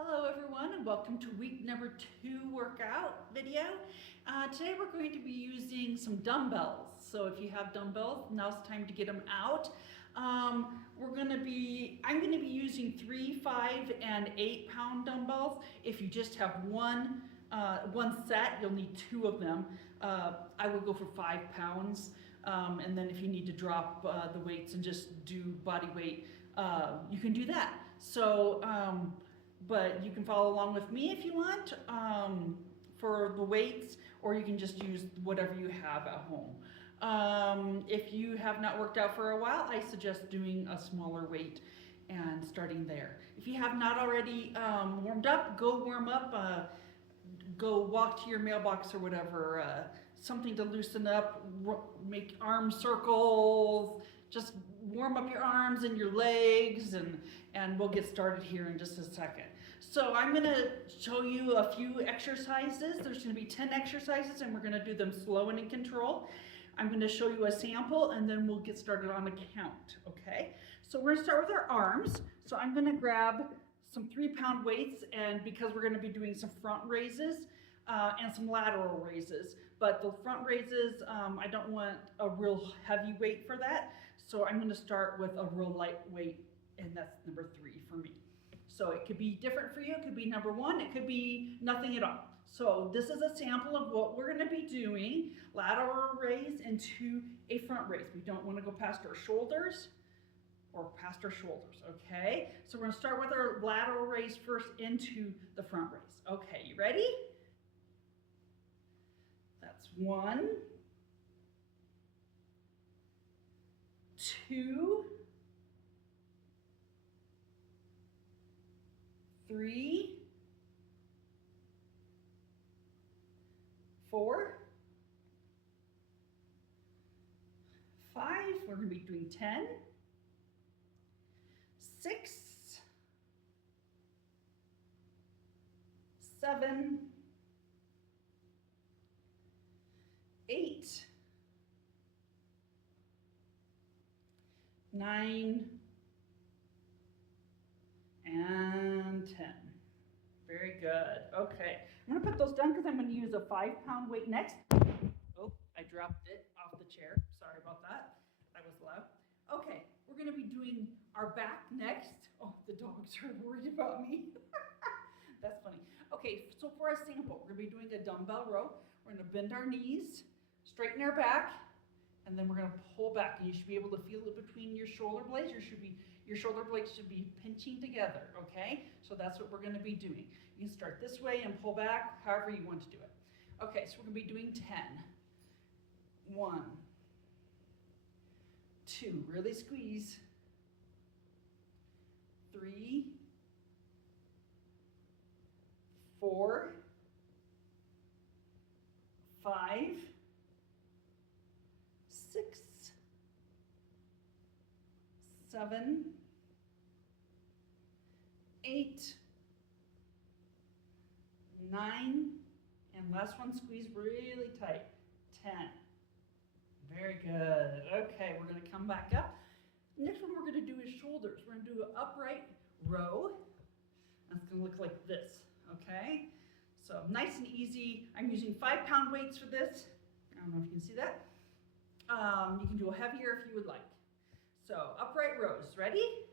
Hello everyone and welcome to week number 2 workout video. Today we're going to be using some dumbbells. So if you have dumbbells, now's the time to get them out. I'm going to be using 3, 5, and 8 pound dumbbells. If you just have one set, you'll need 2 of them. I will go for 5 pounds. And then if you need to drop the weights and just do body weight, you can do that. So, but you can follow along with me if you want for the weights, or you can just use whatever you have at home. If you have not worked out for a while, I suggest doing a smaller weight and starting there. If you have not already warmed up, go warm up. Go walk to your mailbox or whatever, something to loosen up, make arm circles, just warm up your arms and your legs, and we'll get started here in just a second. So I'm going to show you a few exercises. There's going to be 10 exercises and we're going to do them slow and in control. I'm going to show you a sample and then we'll get started on a count, okay? So we're going to start with our arms. So I'm going to grab some 3-pound weights, and because we're going to be doing some front raises and some lateral raises, but the front raises, I don't want a real heavy weight for that, so I'm going to start with a real light weight, and that's number 3 for me. So it could be different for you. It could be number 1, it could be nothing at all. So this is a sample of what we're going to be doing: lateral raise into a front raise. We don't want to go past our shoulders or past our shoulders, okay? So we're gonna start with our lateral raise first into the front raise. Okay, you ready? That's 1, 2, 3, 4, 5, we're gonna be doing 10, 6, 7, 8, 9, and 10. Very good. Okay, I'm going to put those down because I'm going to use a 5-pound weight next. Oh, I dropped it off the chair. Sorry about that. That was loud. Okay, we're going to be doing our back next. Oh, the dogs are worried about me. That's funny. Okay, so for a sample, we're going to be doing a dumbbell row. We're going to bend our knees, straighten our back, and then we're going to pull back. And you should be able to feel it between your shoulder blades. Your shoulder blades should be pinching together, okay? So that's what we're going to be doing. You can start this way and pull back, however you want to do it. Okay, so we're going to be doing 10. 1, 2, really squeeze. 3, 4, 5, 6, 7, 8, 9, and last one, squeeze really tight, 10. Very good. Okay, we're going to come back up. Next one we're going to do is shoulders. We're going to do an upright row. That's going to look like this, okay? So nice and easy. I'm using 5-pound weights for this. I don't know if you can see that. You can do a heavier if you would like. So upright rows. Ready?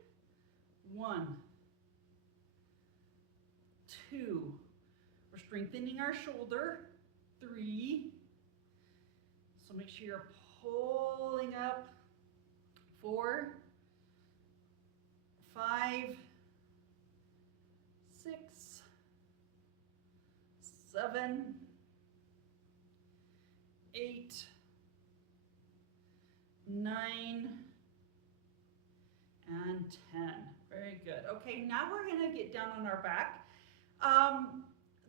1, 2. We're strengthening our shoulder. 3. So make sure you're pulling up. 4, 5, 6, 7, 8, 9, and 10. Very good. Okay, now we're going to get down on our back.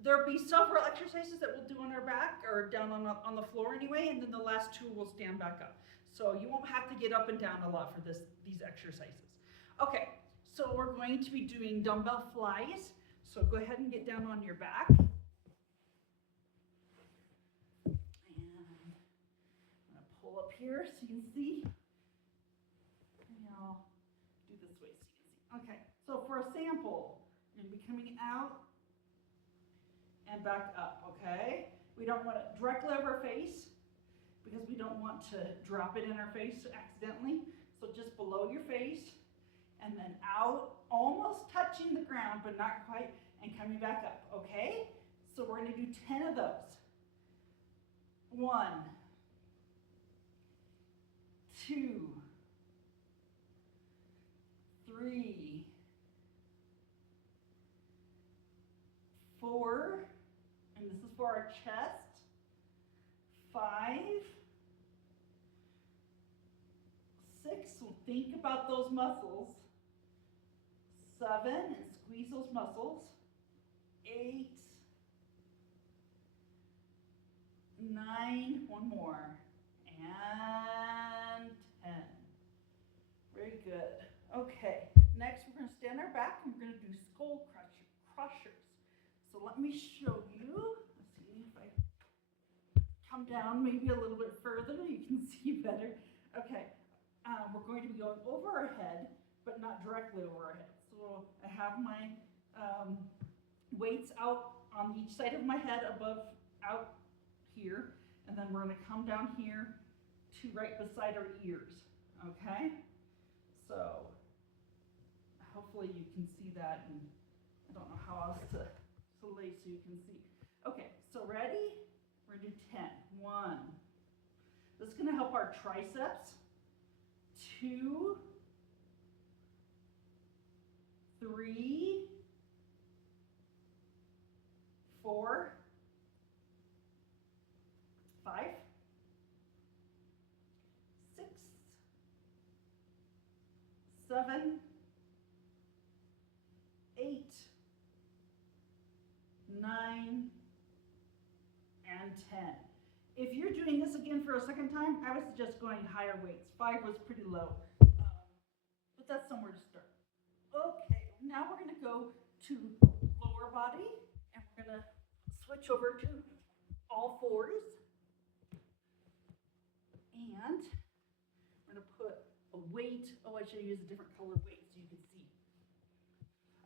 There'll be several exercises that we'll do on our back, or down on the floor anyway, and then the last 2 will stand back up. So you won't have to get up and down a lot for these exercises. Okay, so we're going to be doing dumbbell flies. So go ahead and get down on your back. And I'm going to pull up here so you can see. And I'll do this way so you can see. Okay, so for a sample, You're gonna be coming out and back up, okay? We don't want it directly over our face because we don't want to drop it in our face accidentally. So just below your face and then out, almost touching the ground, but not quite, and coming back up, okay? So we're gonna do 10 of those. 1, 2, 3, 4, and this is for our chest. 5, 6, so think about those muscles. 7, and squeeze those muscles. 8, 9, one more, and 10. Very good. Okay, next we're going to stand our back and we're going to do skull crushers. So let me show you. Let's see if I come down maybe a little bit further, you can see better. Okay, we're going to be going over our head, but not directly over our head. So I have my weights out on each side of my head, out here, and then we're going to come down here to right beside our ears. Okay, so hopefully you can see that, and I don't know how else to lay so you can see. Okay, so ready? We're going to do 10. 1. This is going to help our triceps. 2, 3, 4, 5, 6, 7, 8, 9, and 10. If you're doing this again for a second time, I would suggest going higher weights. 5 was pretty low, but that's somewhere to start. Okay, now we're going to go to lower body, and we're going to switch over to all fours. And we're going to put a weight. Oh, I should use a different color weight so you can see.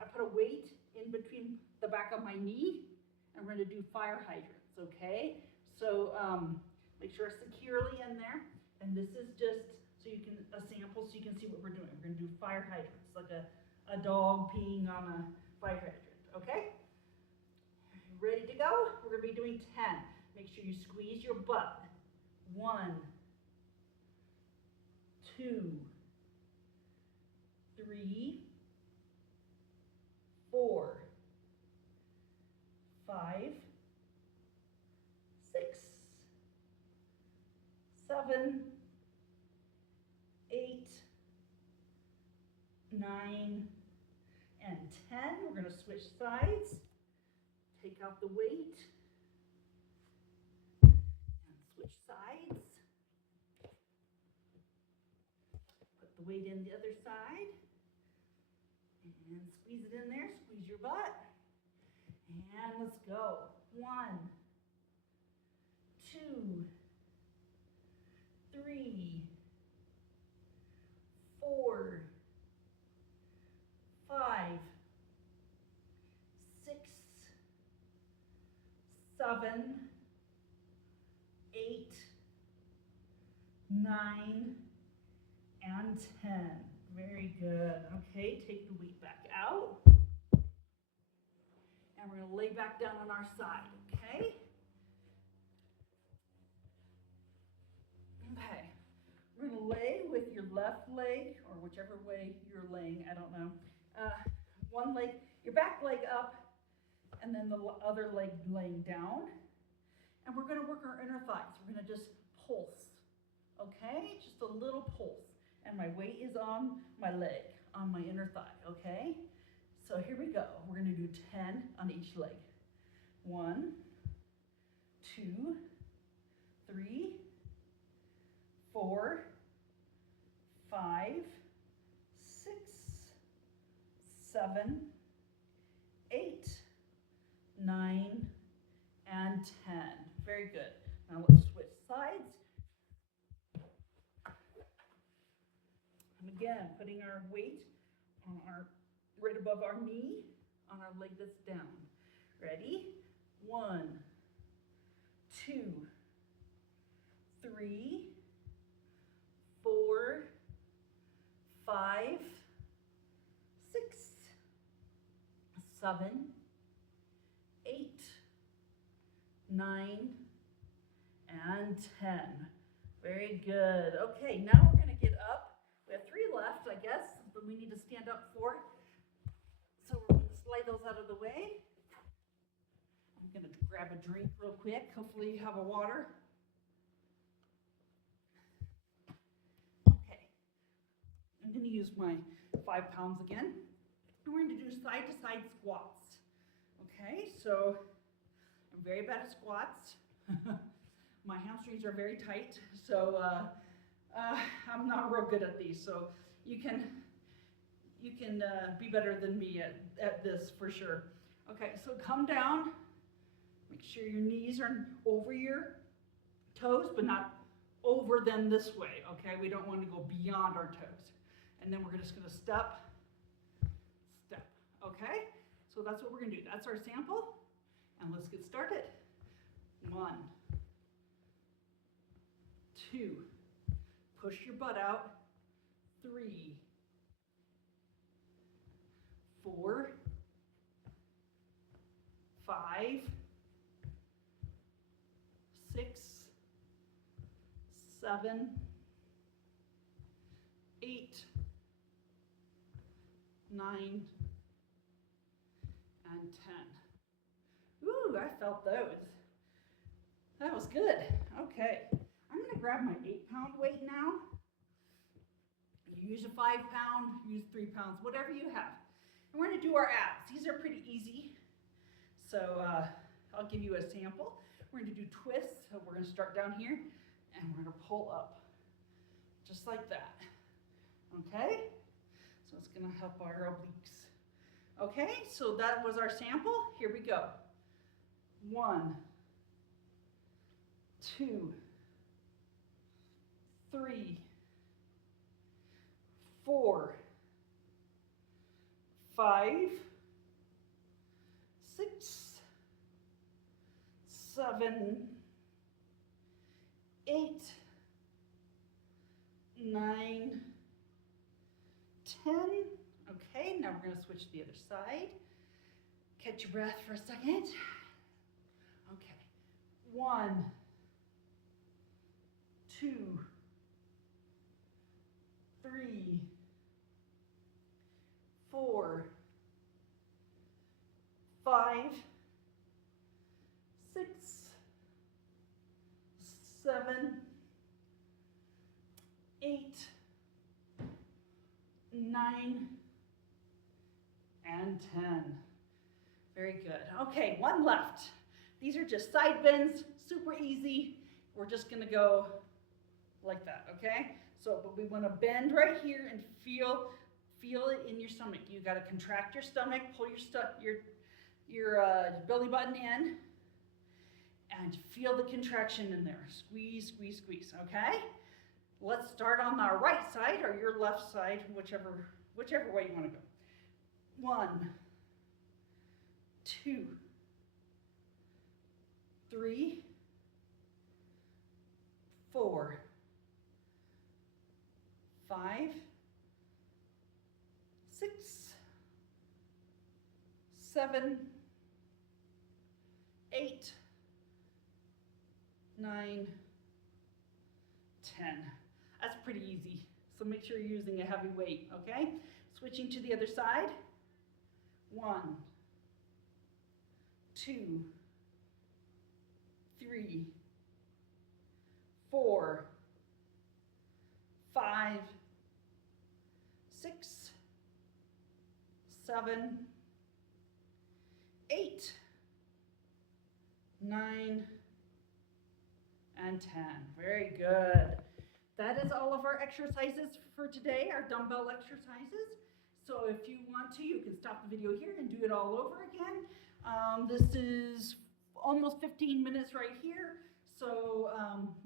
I put a weight in between the back of my knee, and we're going to do fire hydrants, okay? So make sure it's securely in there. And this is just so you can, a sample so you can see what we're doing. We're going to do fire hydrants, like a dog peeing on a fire hydrant, okay? Ready to go? We're going to be doing 10. Make sure you squeeze your butt. 1, 2, 3, 4, 5, 6, 7, 8, 9, and 10. We're going to switch sides. Take out the weight and switch sides. Put the weight in the other side and squeeze it in there. Squeeze your butt. And let's go. 1, 2, 3, 4, 5, 6, 7, 8, 9, and 10. Very good. Okay, take the weight back out. And we're going to lay back down on our side, okay? Okay. We're going to lay with your left leg, or whichever way you're laying, I don't know. One leg, your back leg up, and then the other leg laying down. And we're going to work our inner thighs. We're going to just pulse, okay? Just a little pulse. And my weight is on my leg, on my inner thigh, okay? So here we go. We're going to do 10 on each leg. 1, 2, 3, 4, 5, 6, 7, 8, 9, and 10. Very good. Now let's switch sides. And again, putting our weight on our right above our knee on our leg that's down. Ready? 1, 2, 3, 4, 5, 6, 7, 8, 9, and 10. Very good. Okay, now we're going to get up. We have 3 left, I guess, but we need to stand up 4. So we're going to slide those out of the way. I'm going to grab a drink real quick. Hopefully you have a water. Okay. I'm going to use my 5 pounds again. And we're going to do side-to-side squats. Okay, so I'm very bad at squats. My hamstrings are very tight, so I'm not real good at these. So you can be better than me at this for sure. Okay, so come down. Make sure your knees are over your toes, but not over them this way. Okay, we don't want to go beyond our toes. And then we're just going to step. Okay, so that's what we're going to do. That's our sample, and let's get started. 1, 2, push your butt out. 3, 4, 5, 6, 7, 8, 9, and 10. Ooh, I felt those. That was good. Okay, I'm going to grab my 8-pound weight now. You use a 5-pound, use 3 pounds, whatever you have. And we're going to do our abs. These are pretty easy. So I'll give you a sample. We're going to do twists. So we're going to start down here, and we're going to pull up, just like that. Okay? So it's going to help our obliques. Okay, so that was our sample. Here we go. 1, 2, 3, 4, 5, 6, 7, 8, 9, 10. Okay, now we're going to switch to the other side. Catch your breath for a second. Okay, 1, 2, 3, 4, 5, 6, 7, 8, 9, and 10. Very good. Okay, 1 left. These are just side bends, super easy. We're just gonna go like that, okay? So, but we wanna bend right here and feel it in your stomach. You gotta contract your stomach, pull your belly button in, and feel the contraction in there. Squeeze, squeeze, squeeze, okay? Let's start on our right side or your left side, whichever way you wanna go. 1, 2, 3, 4, 5, 6, 7, 8, 9, 10. That's pretty easy. So make sure you're using a heavy weight, okay? Switching to the other side. 1, 2, 3, 4, 5, 6, 7, 8, 9, and 10. Very good. That is all of our exercises for today, our dumbbell exercises. So if you want to, you can stop the video here and do it all over again. This is almost 15 minutes right here. So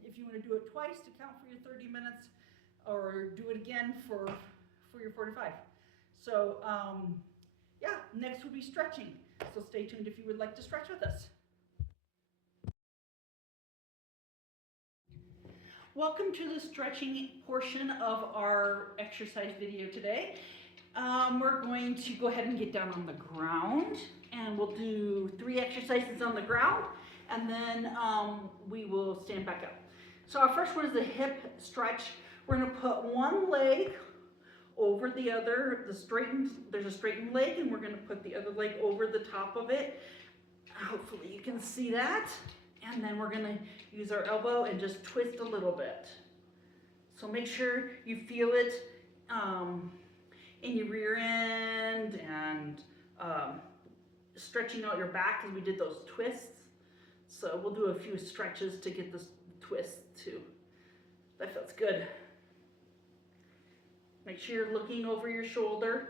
if you want to do it twice to count for your 30 minutes, or do it again for your 45. So yeah, next will be stretching. So stay tuned if you would like to stretch with us. Welcome to the stretching portion of our exercise video today. We're going to go ahead and get down on the ground, and we'll do 3 exercises on the ground, and then we will stand back up. So our first one is the hip stretch. We're going to put one leg over the other. There's a straightened leg, and we're going to put the other leg over the top of it. Hopefully you can see that. And then we're going to use our elbow and just twist a little bit. So make sure you feel it in your rear end, and stretching out your back as we did those twists. So we'll do a few stretches to get this twist too. That feels good. Make sure you're looking over your shoulder.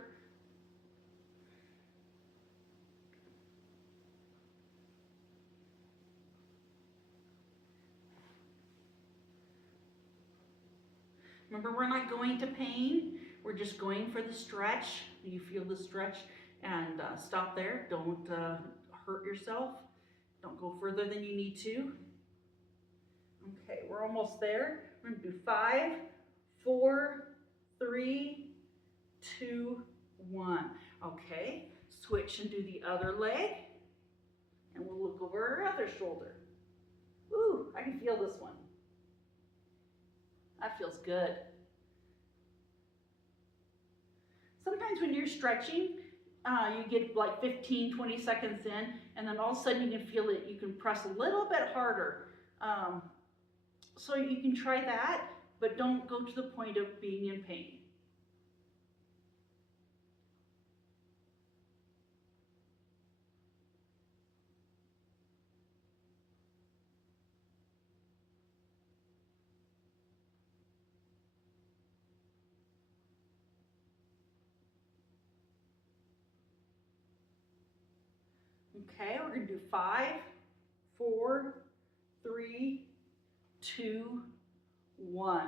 Remember, we're not going to pain. We're just going for the stretch. You feel the stretch, and stop there. Don't hurt yourself. Don't go further than you need to. Okay, we're almost there. We're going to do 5, 4, 3, 2, 1. Okay, switch and do the other leg. And we'll look over our other shoulder. Ooh, I can feel this one. That feels good. Sometimes when you're stretching, you get like 15, 20 seconds in, and then all of a sudden you can feel it. You can press a little bit harder. So you can try that, but don't go to the point of being in pain. Okay, we're going to do 5, 4, 3, 2, 1.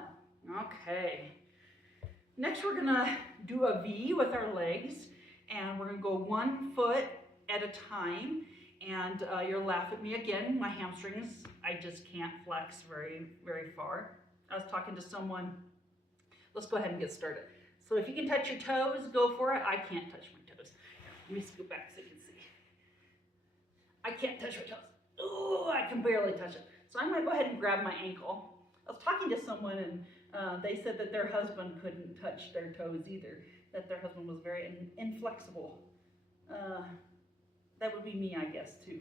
Okay. Next, we're going to do a V with our legs, and we're going to go 1 foot at a time. And you'll laugh at me again. My hamstrings, I just can't flex very, very far. I was talking to someone. Let's go ahead and get started. So if you can touch your toes, go for it. I can't touch my toes. Let me scoot back so you can see. I can't touch my toes. Ooh, I can barely touch it. So I'm going to go ahead and grab my ankle. I was talking to someone, and they said that their husband couldn't touch their toes either, that their husband was very inflexible. That would be me, I guess, too.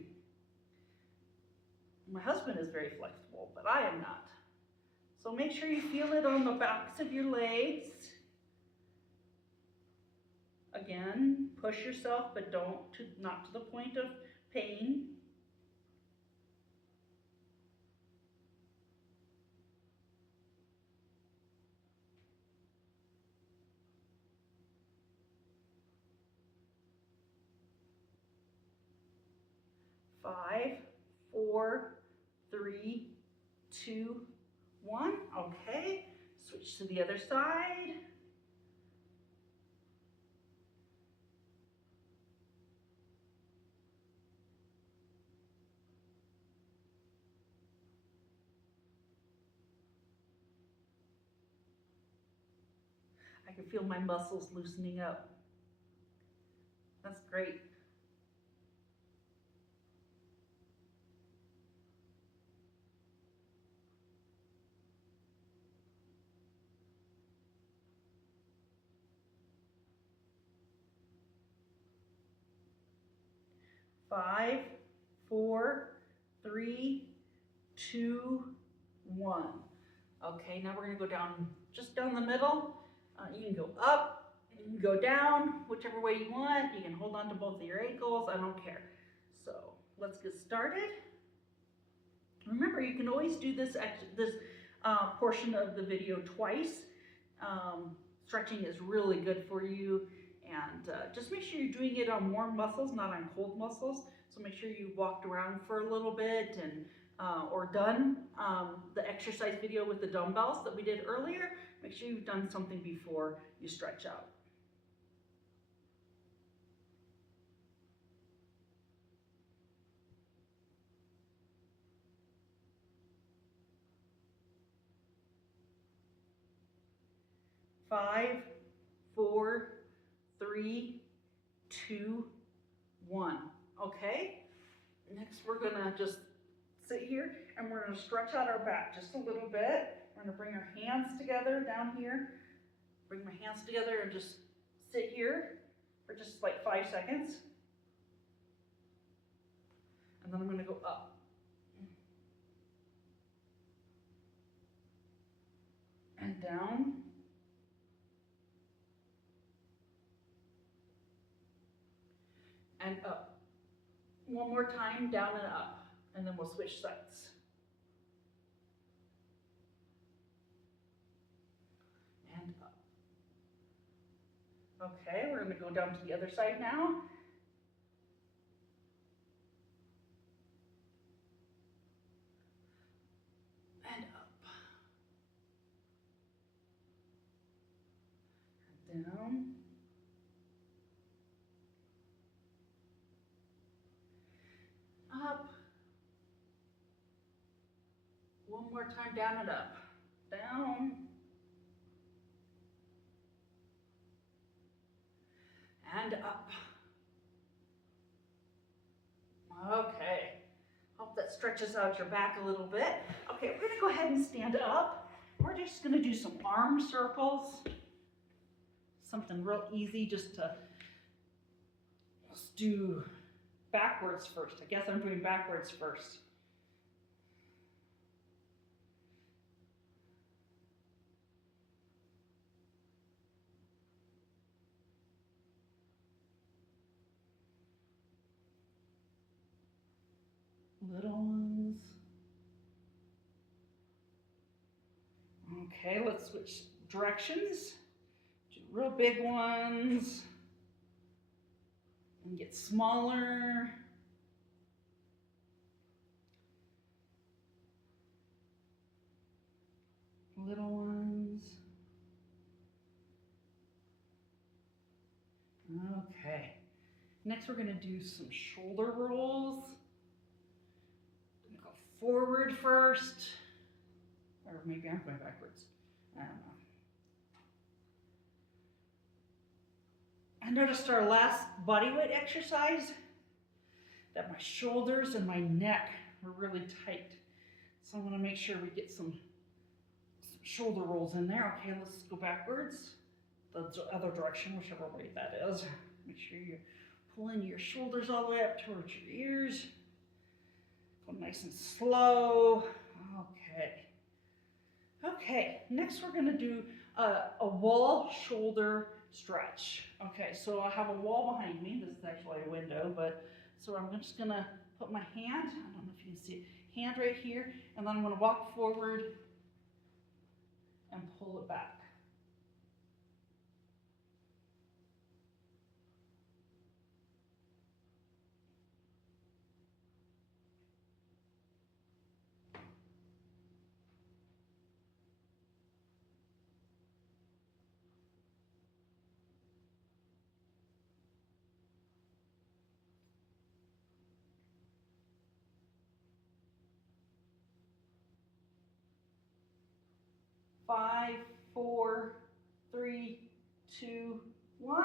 My husband is very flexible, but I am not. So make sure you feel it on the backs of your legs. Again, push yourself, but not to the point of pain. Five, 4, 3, 2, 1. Okay, switch to the other side. I can feel my muscles loosening up. That's great. Five, 4, 3, 2, 1. Okay, now we're going to go down, just down the middle. You can go up, you can go down, whichever way you want. You can hold on to both of your ankles, I don't care. So let's get started. Remember, you can always do this portion of the video twice. Stretching is really good for you. And just make sure you're doing it on warm muscles, not on cold muscles. So make sure you walked around for a little bit and or done the exercise video with the dumbbells that we did earlier. Make sure you've done something before you stretch out. 5, 4, 3, 2, 1. Okay? Next, we're gonna just sit here and we're gonna stretch out our back just a little bit. We're gonna bring our hands together down here. Bring my hands together and just sit here for just like 5 seconds. And then I'm gonna go up. And down. And up. One more time, down and up. And then we'll switch sides. And up. Okay, we're going to go down to the other side now. And up. And down. Up. One more time, down and up. Down. And up. Okay. Hope that stretches out your back a little bit. Okay, we're gonna go ahead and stand up. We're just gonna do some arm circles. Something real easy, just to, let's do backwards first. I guess I'm doing backwards first. Little ones. Okay, let's switch directions. Do real big ones. And get smaller. Little ones. Okay. Next we're going to do some shoulder rolls. Go forward first. Or maybe I'm going backwards. I don't know. I noticed our last bodyweight exercise that my shoulders and my neck were really tight. So I want to make sure we get some shoulder rolls in there. Okay, let's go backwards. The other direction, whichever way that is. Make sure you're pulling your shoulders all the way up towards your ears. Go nice and slow. Okay. Okay, next we're gonna do a wall shoulder stretch. Okay, so I have a wall behind me. This is actually a window, but so I'm just gonna put my hand, I don't know if you can see it, hand right here, and then I'm gonna walk forward and pull it back. Five, 4, 3, 2, 1.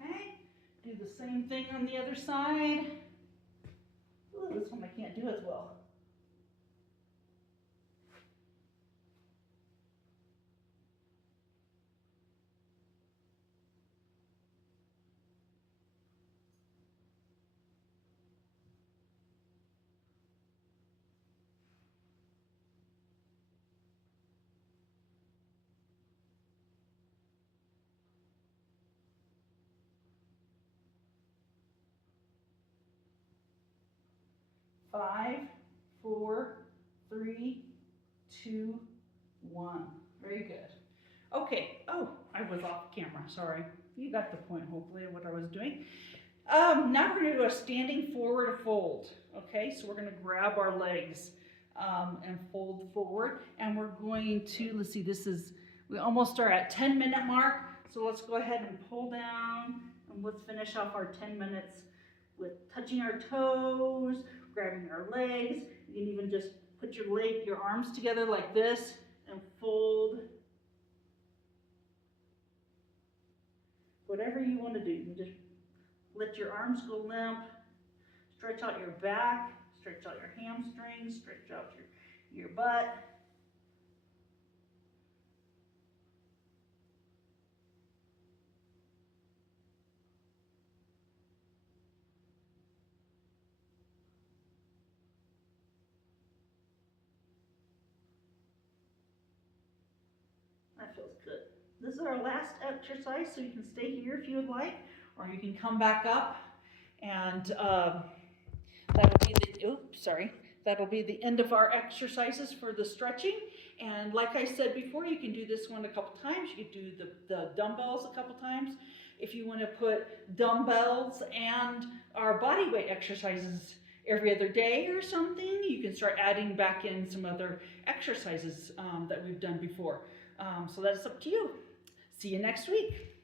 Okay. Do the same thing on the other side. Ooh, this one I can't do as well. Five, 4, 3, 2, 1. Very good. Okay. Oh, I was off camera. Sorry. You got the point, hopefully, of what I was doing. Now we're going to do a standing forward fold. Okay, so we're going to grab our legs and fold forward. And we're going to, let's see, we almost are at 10-minute mark. So let's go ahead and pull down. And let's finish off our 10 minutes with touching our toes, grabbing our legs. You can even just put your arms together like this and fold. whatever you want to do. You can just let your arms go limp, stretch out your back, stretch out your hamstrings, stretch out your butt. That feels good. This is our last exercise, so you can stay here if you would like, or you can come back up, and that'll be the end of our exercises for the stretching. And like I said before, you can do this one a couple times. You can do the dumbbells a couple times. If you want to put dumbbells and our body weight exercises every other day or something, you can start adding back in some other exercises that we've done before. So that's up to you. See you next week.